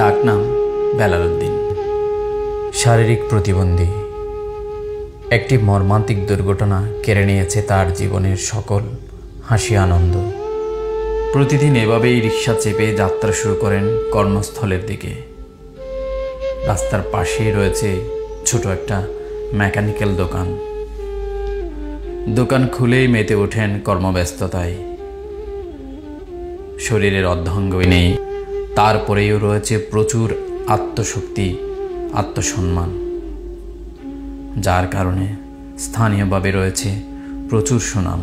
ডাকনাম বেলাল উদ্দিন। শারীরিক প্রতিবন্ধী। একটি মর্মান্তিক দুর্ঘটনা কেড়ে নিয়েছে তার জীবনের সকল হাসি আনন্দ। প্রতিদিন এভাবেই রিকশা চেপে যাত্রা শুরু করেন কর্মস্থলের দিকে। রাস্তার পাশেই রয়েছে ছোট একটা মেকানিক্যাল দোকান। দোকান খুলেই মেতে ওঠেন কর্মব্যস্ততায়। শরীরের অর্ধাঙ্গই নেই, তারপরেও রয়েছে প্রচুর আত্মশক্তি, আত্মসম্মান, যার কারণে স্থানীয়ভাবে রয়েছে প্রচুর সুনাম।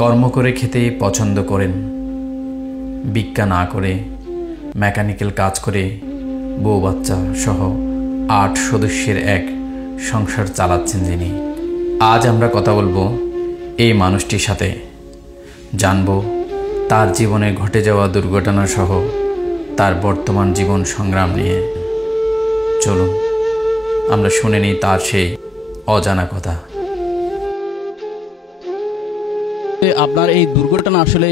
কর্ম করে খেতে পছন্দ করেন, ভিক্ষা না করে মেকানিক্যাল কাজ করে বউ বাচ্চা সহ 8 সদস্যের এক সংসার চালাচ্ছেন যিনি। আজ আমরা কথা বলবো এই মানুষটির সাথে, জানব তার জীবনে ঘটে যাওয়া দুর্ঘটনা সহ তার বর্তমান জীবন সংগ্রাম নিয়ে। চলুন আমরা শুনে নিই তার সেই অজানা কথা। আপনার এই দুর্ঘটনা আসলে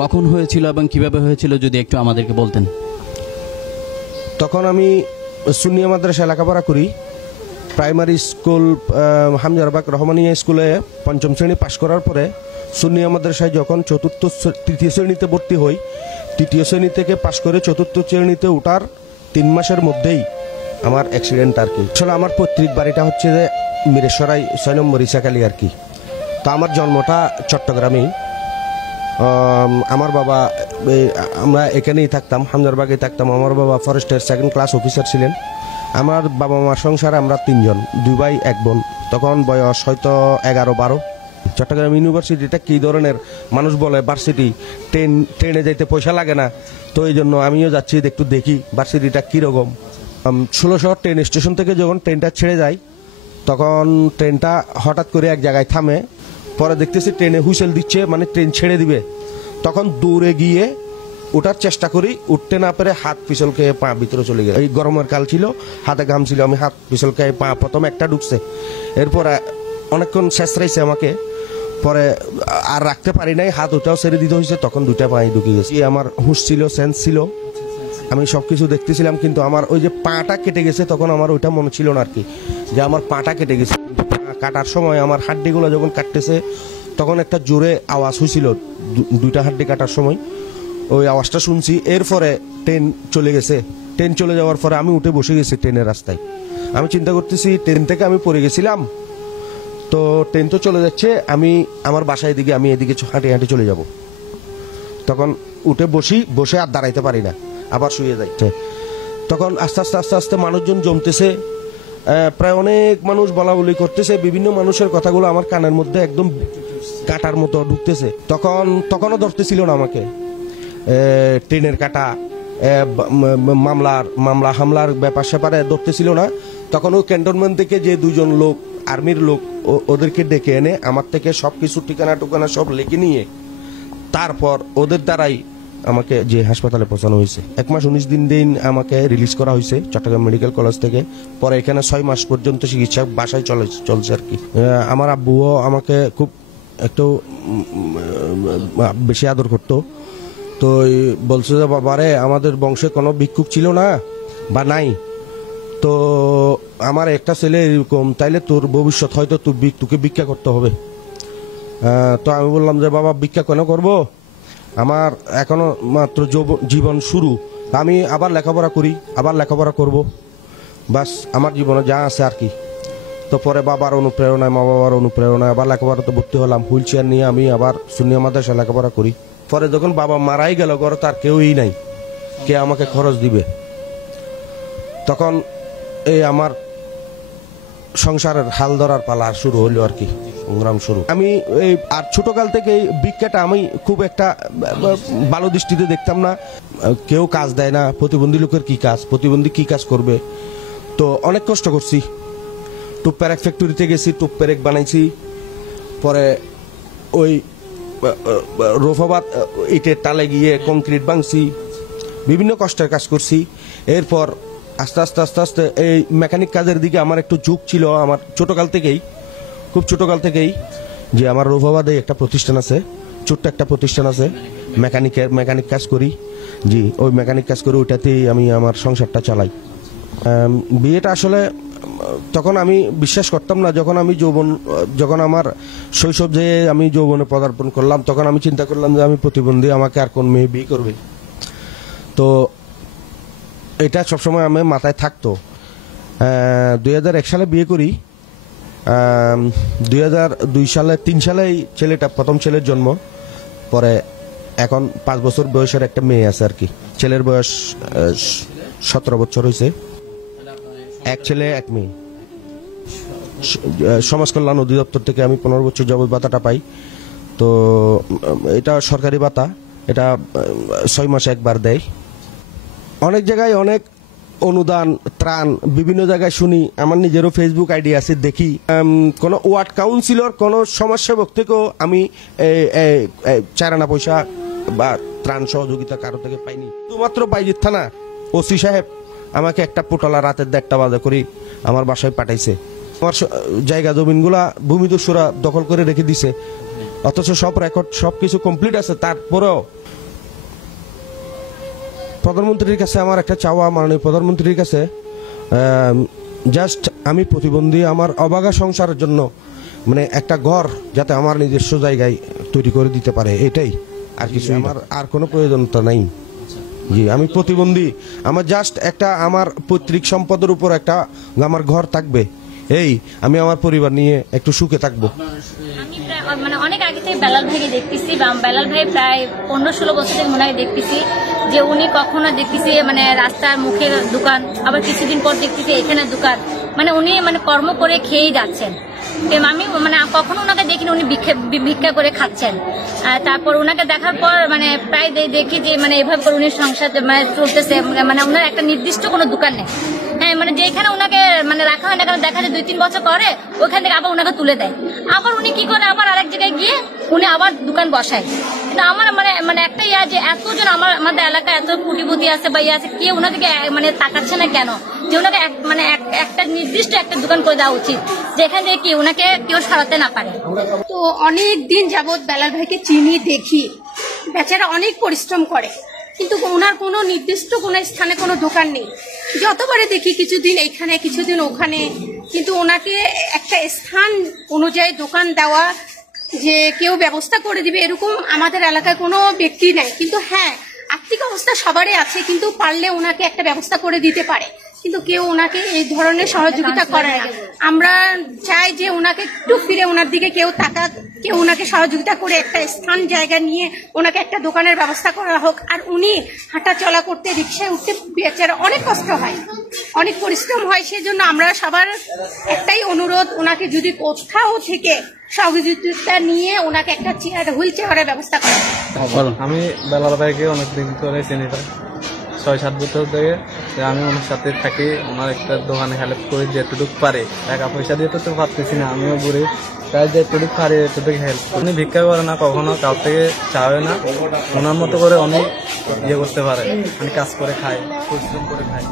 কখন হয়েছিল এবং কিভাবে হয়েছিল যদি একটু আমাদেরকে বলতেন। তখন আমি সুন্নিয়া মাদ্রাসায় লেখাপড়া করি। প্রাইমারি স্কুল হামজারবাগ রহমানিয়া স্কুলে 5ম শ্রেণী পাশ করার পরে সুন্নিয়া মাদ্রাসায় যখন তৃতীয় শ্রেণীতে ভর্তি হই, 3য় শ্রেণী থেকে পাশ করে 4র্থ শ্রেণীতে ওঠার 3 মাসের মধ্যেই আমার অ্যাক্সিডেন্ট আর কি। আসলে আমার পৈতৃক বাড়িটা হচ্ছে যে মিরেশ্বরাই 6 নম্বর ইসাকালি আর কি। তো আমার জন্মটা চট্টগ্রামেই। আমার বাবা, আমরা এখানেই থাকতাম, হামজারবাগেই থাকতাম। আমার বাবা ফরেস্টের 2nd ক্লাস অফিসার ছিলেন। আমার বাবা মার সংসারে আমরা 3 জন, 2 ভাই 1 বোন। তখন বয়স হয়তো 11-12। চট্টগ্রাম ইউনিভার্সিটিটা কী ধরনের মানুষ বলে ভার্সিটি, ট্রেনে যাইতে পয়সা লাগে না, তো এই জন্য আমিও যাচ্ছি একটু দেখি ভার্সিটিটা কীরকম। 1600 ট্রেন স্টেশন থেকে যখন ট্রেনটা ছেড়ে যায়, তখন ট্রেনটা হঠাৎ করে এক জায়গায় থামে। পরে দেখতেছি ট্রেনে হুইসেল দিচ্ছে, মানে ট্রেন ছেড়ে দিবে। তখন দৌড়ে গিয়ে ওঠার চেষ্টা করি, উঠতে না পেরে হাত পিছল খেয়ে পা ভিতরে চলে গেল। এই গরমের কাল ছিল, হাতে ঘাম ছিল, আমি হাত পিছল খেয়ে পা প্রথম একটা ঢুকছে। এরপরে অনেকক্ষণ শেষরাইছে আমাকে, পরে আর রাখতে পারি নাই, হাত ওটাও ছেড়ে দিতে হয়েছে। তখন 2টা পায়ে ঢুকে গেছে। আমার হুঁশ ছিল, সেন্স ছিল, আমি সব কিছু দেখতেছিলাম, কিন্তু আমার ওই যে পাটা কেটে গেছে তখন আমার ওইটা মনে ছিল না আর কি, যে আমার পাটা কেটে গেছে। কাটার সময় আমার হাড্ডিগুলো যখন কাটতেছে তখন একটা জোরে আওয়াজ হয়েছিল, 2টা হাড্ডি কাটার সময় ওই আওয়াজটা শুনছি। এরপরে ট্রেন চলে গেছে। ট্রেন চলে যাওয়ার পরে আমি উঠে বসে গেছি ট্রেনের রাস্তায়। আমি চিন্তা করতেছি ট্রেন থেকে আমি পড়ে গেছিলাম, তো ট্রেন তো চলে যাচ্ছে, আমি আমার বাসায় দিকে আমি এদিকে হাঁটে হাঁটে চলে যাব। তখন উঠে বসে আর দাঁড়াইতে পারি না, আবার শুয়ে যাচ্ছে। তখন আস্তে আস্তে আস্তে আস্তে মানুষজন জমতেছে, প্রায় অনেক মানুষ বলা বলি করতেছে। বিভিন্ন মানুষের কথাগুলো আমার কানের মধ্যে একদম কাটার মতো ঢুকতেছে। তখনও ধরতেছিল না আমাকে ট্রেনের কাটা, মামলা হামলার ব্যাপার স্যাপারে ধরতেছিল না। তখন ওই ক্যান্টনমেন্ট থেকে যে 2 জন লোক, আর্মির লোক, ওদেরকে ডেকে এনে আমার থেকে সব কিছু ঠিকানা সব লিখে নিয়ে তারপর ওদের দ্বারাই আমাকে যে হাসপাতালে পৌঁছানো হয়েছে। 1 মাস 19 দিন আমাকে রিলিজ করা হয়েছে চট্টগ্রাম মেডিকেল কলেজ থেকে। পরে এখানে 6 মাস পর্যন্ত চিকিৎসা বাসায় চলছে আর কি। আমার আব্বুও আমাকে খুব একটু বেশি আদর করতো। তো বলছে যে বাবারে, আমাদের বংশে কোনো ভিক্ষুক ছিল না বা নাই, তো আমার একটা ছেলে এরকম, তাইলে তোর ভবিষ্যৎ হয়তো তোকে ভিক্ষা করতে হবে। তো আমি বললাম যে বাবা, ভিক্ষা কেন করবো, আমার এখনো মাত্র জীবন শুরু, আমি আবার লেখাপড়া করি, আবার লেখাপড়া করব, বাস আমার জীবনে যা আছে আর কি। তো পরে বাবার অনুপ্রেরণায়, মা বাবার অনুপ্রেরণায় আবার লেখাপড়াতে ভর্তি হলাম। হুইল চেয়ার নিয়ে আমি আবার সুন্নিয়া মাদ্রাসায় লেখাপড়া করি। পরে যখন বাবা মারাই গেল, ঘরে তার কেউই নাই, কে আমাকে খরচ দিবে, তখন এই আমার সংসারের হাল ধরার পালা শুরু হলো আর কি, সংগ্রাম শুরু। আমি এই আর ছোটকাল থেকে ভিক্ষাটা আমি খুব একটা ভালো দৃষ্টিতে দেখতাম না। কেউ কাজ দেয় না, প্রতিবন্ধী লোকের কি কাজ, প্রতিবন্ধী কি কাজ করবে। তো অনেক কষ্ট করছি। টুপ্পের ফ্যাক্টরিতে গেছি, টুপ্পের বানাইছি। পরে ওই রোফাবাদ ইটের টালে গিয়ে কংক্রিট ভাঙছি, বিভিন্ন কষ্টের কাজ করছি। এরপর আস্তে আস্তে আস্তে আস্তে এই মেকানিক কাজের দিকে আমার একটু ঝোঁক ছিল, আমার ছোটকাল থেকেই, খুব ছোটকাল থেকেই। যে আমার রোফাবাদে একটা প্রতিষ্ঠান আছে, ছোট্ট একটা প্রতিষ্ঠান আছে, মেকানিক কাজ করি। জি, ওই মেকানিক কাজ করে ওইটাতেই আমি আমার সংসারটা চালাই। বিয়েটা আসলে তখন আমি বিশ্বাস করতাম না। যখন আমার শৈশব যে আমি যৌবনে পদার্পণ করলাম, তখন আমি চিন্তা করলাম যে আমি প্রতিবন্ধী, আমাকে আর কোন মেয়ে বিয়ে করবে। তো এটা সবসময় আমার মাথায় থাকতো। 2001 সালে বিয়ে করি। 2002 সালে 3 সালেই প্রথম ছেলের জন্ম। পরে এখন 5 বছর বয়সের একটা মেয়ে আছে আর কি। ছেলের বয়স 17 বছর হয়েছে। এক ছেলে এক মেয়ে। সমাজ কল্যাণ অধিদপ্তর থেকে আমি 15 বছর যাবত ভাতাটা পাই। তো এটা সরকারি ভাতা, এটা 6 মাসে একবার দেয়। অনেক জায়গায় অনেক অনুদান, ত্রাণ বিভিন্ন জায়গায় শুনি। আমার নিজেরও ফেসবুক আইডি আছে, দেখি কোনো ওয়ার্ড কাউন্সিলর, কোনো সমাজসেবক থেকেও আমি 4 আনা পয়সা বা ত্রাণ সহযোগিতা কারো থেকে পাইনি। শুধুমাত্র বাইজিৎ থানা ওসি সাহেব আমাকে একটা পোটলা রাতের 1:30 বাজে করে আমার বাসায় পাঠাইছে। আমার জায়গা জমিনগুলা ভূমিদস্যুরা দখল করে রেখে দিছে, অথচ সব রেকর্ড সবকিছু কমপ্লিট আছে। তারপরেও প্রধানমন্ত্রীর কাছে আমার একটা চাওয়া, মাননীয় প্রধানমন্ত্রীর কাছে, জাস্ট আমি প্রতিবন্ধী, আমার অবাগা সংসারের জন্য মানে একটা ঘর যাতে আমার নিজস্ব জায়গায় তৈরি করে দিতে পারে, এটাই আর কিছু। আমার আর কোনো প্রয়োজনতা নাই। জি, আমি প্রতিবন্ধী, আমার জাস্ট একটা আমার পৈতৃক সম্পদের উপর একটা আমার ঘর থাকবে, এই আমি আমার পরিবার নিয়ে একটু সুখে থাকবো। আমি মানে অনেক আগে থেকে বেলাল ভাইকে দেখতেছি, বা বেলাল ভাই প্রায় 15-16 বছর থেকে মনে হয় দেখতেছি যে উনি কখনো দেখতেছি মানে রাস্তার মুখের দোকান, আবার কিছুদিন পর দেখতেছি এখানে দোকান, মানে উনি মানে কর্ম করে খেয়েই যাচ্ছেন। আমি মানে কখনো ওনাকে দেখিনি উনি ভিক্ষা করে খাচ্ছেন। তারপর ওনাকে দেখার পর মানে প্রায় দেখি যে মানে এভাবে করে উনি সংসার মানে চলতেছে, মানে ওনার একটা নির্দিষ্ট কোনো দোকান নেই। হ্যাঁ, মানে যেখানে ওনাকে মানে রাখা হয় না কেন, দেখা যায় 2-3 বছর করে ওখান থেকে আবার ওনাকে তুলে দেয়। আবার উনি কি করে, আবার আরেক জায়গায় গিয়ে উনি আবার দোকান বসায়। কিন্তু আমার মানে একটা ইয়া যে এতজন আমাদের এলাকায় এত কোটিপতি আছে বা ইয়ে আছে, কেউ ওনাকে মানে তাকাচ্ছে না কেন, যে ওনাকে মানে একটা নির্দিষ্ট একটা দোকান করে দেওয়া উচিত, যেখান থেকে কি ওনাকে কেউ সরাতে না পারে। তো অনেক দিন যাবৎ বেলাল ভাইকে চিনি, দেখি বেচারা অনেক পরিশ্রম করে, কিন্তু ওনার কোনো নির্দিষ্ট কোনো স্থানে কোনো দোকান নেই। যতবারে দেখি কিছুদিন এইখানে কিছুদিন ওখানে, কিন্তু ওনাকে একটা স্থান অনুযায়ী দোকান দেওয়া যে কেউ ব্যবস্থা করে দিবে এরকম আমাদের এলাকায় কোনো ব্যক্তি নাই। কিন্তু হ্যাঁ, আর্থিক অবস্থা সবারই আছে, কিন্তু পারলে ওনাকে একটা ব্যবস্থা করে দিতে পারে, কিন্তু কেউ ওনাকে এই ধরনের সহযোগিতা করে না। আমরা চাই যে ওনাকে একটু ফিরে ওনার দিকে কেউ তাকাক, কেউ ওনাকে সহযোগিতা করে একটা স্থান জায়গা নিয়ে ওনাকে একটা দোকানের ব্যবস্থা করা হোক। আর উনি হাঁটা চলা করতে, রিক্সায় উঠতে বেচারা অনেক কষ্ট হয়, অনেক পরিশ্রম হয়। সেজন্য আমরা সবার একটাই অনুরোধ, ওনাকে যদি কোথাও থেকে সহযোগিতা নিয়ে ওনাকে একটা হুইল চেয়ারের ব্যবস্থা করা। আমি বেলাল ভাইকে অনেকদিন ধরে চিনি, 6-7 বছর থেকে আমি ওনার সাথে থাকি। ওনার একটা দোকানে হেল্প করি যেটুকু পারে, টাকা পয়সা দিয়ে তো পারতেছি না, আমিও ঘুরি, তাই যেটুকু পারি এটুকু হেল্প। উনি ভিক্ষা করে না, কখনো কাউ থেকে চাবে না, ওনার মতো করে অনেক ইয়ে করতে পারে, মানে কাজ করে খায়, পরিশ্রম করে খায়।